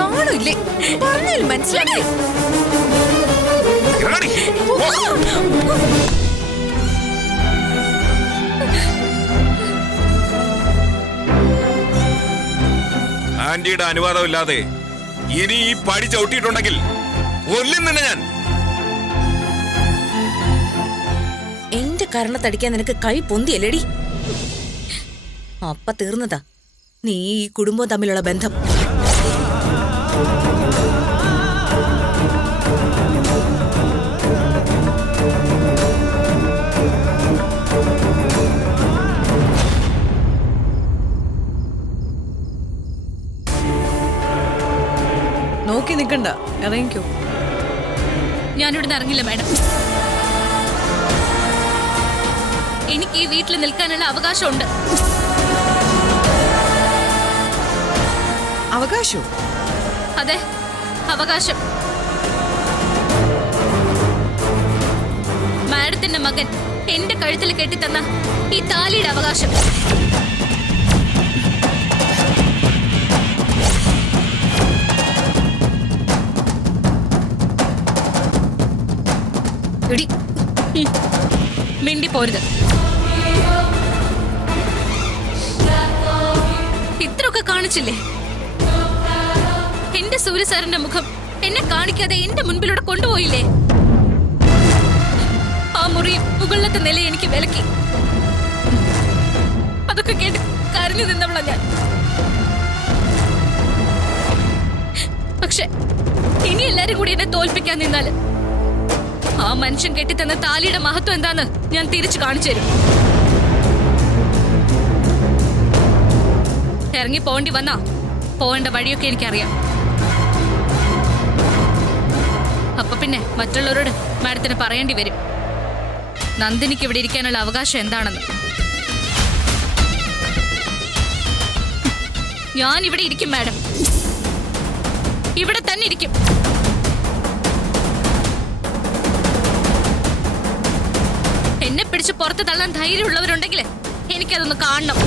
നാണില്ലേ പറഞ്ഞാലും മനസ്സിലായി. ആന്റിയുടെ അനുവാദമില്ലാതെ ഇനി ഈ പടി ചവിട്ടിയിട്ടുണ്ടെങ്കിൽ ഒല്ലും തന്നെ ഞാൻ. എന്റെ കരണത്തടിക്കാൻ നിനക്ക് കൈ പൊന്തിയല്ലേടി? അപ്പ തീർന്നതാ നീ ഈ കുടുംബവും തമ്മിലുള്ള ബന്ധം. നോക്കി നിക്കണ്ട, ഇറങ്ങിക്കോ. ഞാനിവിടുന്ന് ഇറങ്ങില്ല മാഡം. എനിക്ക് ഈ വീട്ടിൽ നിൽക്കാനുള്ള അവകാശമുണ്ട്. അവകാശോ? അതെ, അവകാശം. മാഡത്തിന്റെ മകൻ എന്റെ കഴുത്തിൽ കെട്ടിത്തന്ന ഈ താലിയുടെ അവകാശം. മിണ്ടി പോരുത്. ഇത്രയൊക്കെ കാണിച്ചില്ലേ? എന്റെ സൂര്യ സാറിന്റെ മുഖം എന്നെ കാണിക്കാതെ എന്റെ മുൻപിലൂടെ കൊണ്ടുപോയില്ലേ? ആ മുറി മുകളിലത്തെ നില എനിക്ക് വിലക്കി. അതൊക്കെ കേട്ട് കരഞ്ഞു നിന്നവളാ ഞാൻ. പക്ഷെ ഇനി എല്ലാരും കൂടി എന്നെ തോൽപ്പിക്കാൻ നിന്നാല് ആ മനുഷ്യൻ കെട്ടിത്തന്ന താലിയുടെ മഹത്വം എന്താന്ന് ഞാൻ തിരിച്ചു കാണിച്ചു തരും. ഇറങ്ങി പോണ്ടി വന്നാ പോകേണ്ട വഴിയൊക്കെ എനിക്കറിയാം. അപ്പൊ പിന്നെ മറ്റുള്ളവരോട് മാഡത്തിന് പറയേണ്ടി വരും നന്ദിനിക്ക് ഇവിടെ ഇരിക്കാനുള്ള അവകാശം എന്താണെന്ന്. ഞാൻ ഇവിടെ ഇരിക്കും മാഡം, ഇവിടെ തന്നെ ഇരിക്കും. എന്നെ പിടിച്ച് പുറത്ത് തള്ളാൻ ധൈര്യമുള്ളവരുണ്ടെങ്കിൽ എനിക്കതൊന്ന് കാണണം.